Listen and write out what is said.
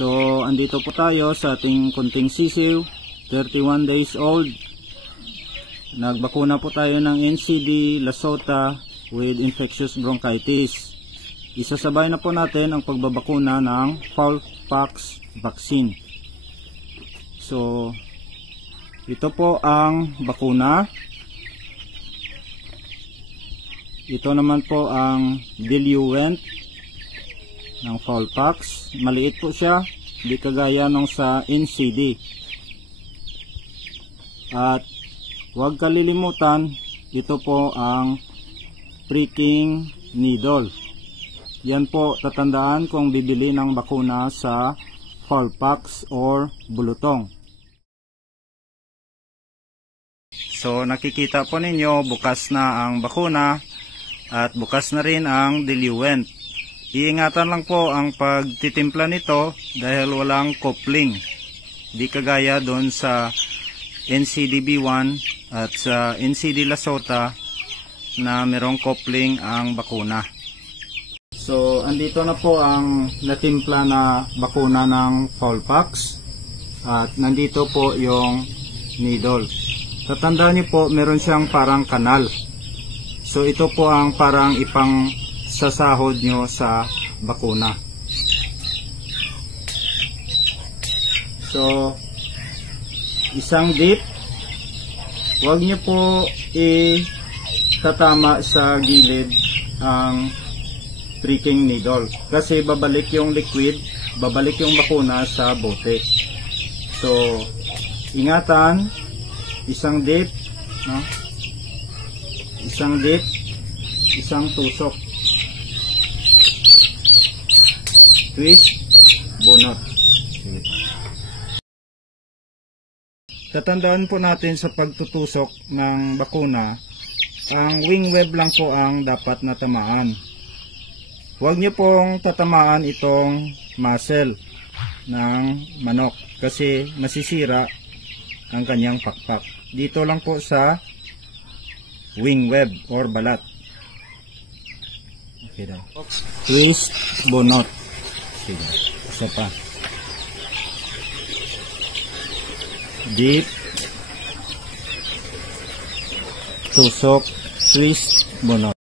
So, andito po tayo sa ating kunting sisiw, 31 days old. Nagbakuna po tayo ng NCD Lasota with infectious bronchitis. Isasabay na po natin ang pagbabakuna ng Fowlpox vaccine. So, ito po ang bakuna. Ito naman po ang diluent ng Fowlpox. Maliit po siya, hindi kagaya nung sa NCD. At huwag kalilimutan, ito po ang pricking needle. Yan po, tatandaan kung bibili ng bakuna sa Fowlpox or bulutong. So nakikita po ninyo, bukas na ang bakuna at bukas na rin ang diluent. Iingatan lang po ang pagtitimpla nito dahil walang coupling. Di kagaya doon sa NCDB1 at sa NCD Lasota na merong coupling ang bakuna. So, andito na po ang natimpla na bakuna ng Fowlpox at nandito po yung needle. Tatandaan niyo po, meron siyang parang kanal. So, ito po ang parang ipang sasahod nyo sa bakuna. So, isang dip. Huwag nyo po itatama sa gilid ang pricking needle. Kasi babalik yung liquid, babalik yung bakuna sa bote. So, ingatan. Isang dip. No? Isang dip. Isang tusok. Twist, bunot. Tatandaan po natin sa pagtutusok ng bakuna, ang wing web lang po ang dapat na tamaan. Huwag niyo pong tatamaan itong muscle ng manok kasi masisira ang kanyang pakpak. Dito lang po sa wing web or balat. Okay daw. Twist, bunot. Isa pa. Dip, tusok, twist, bunot.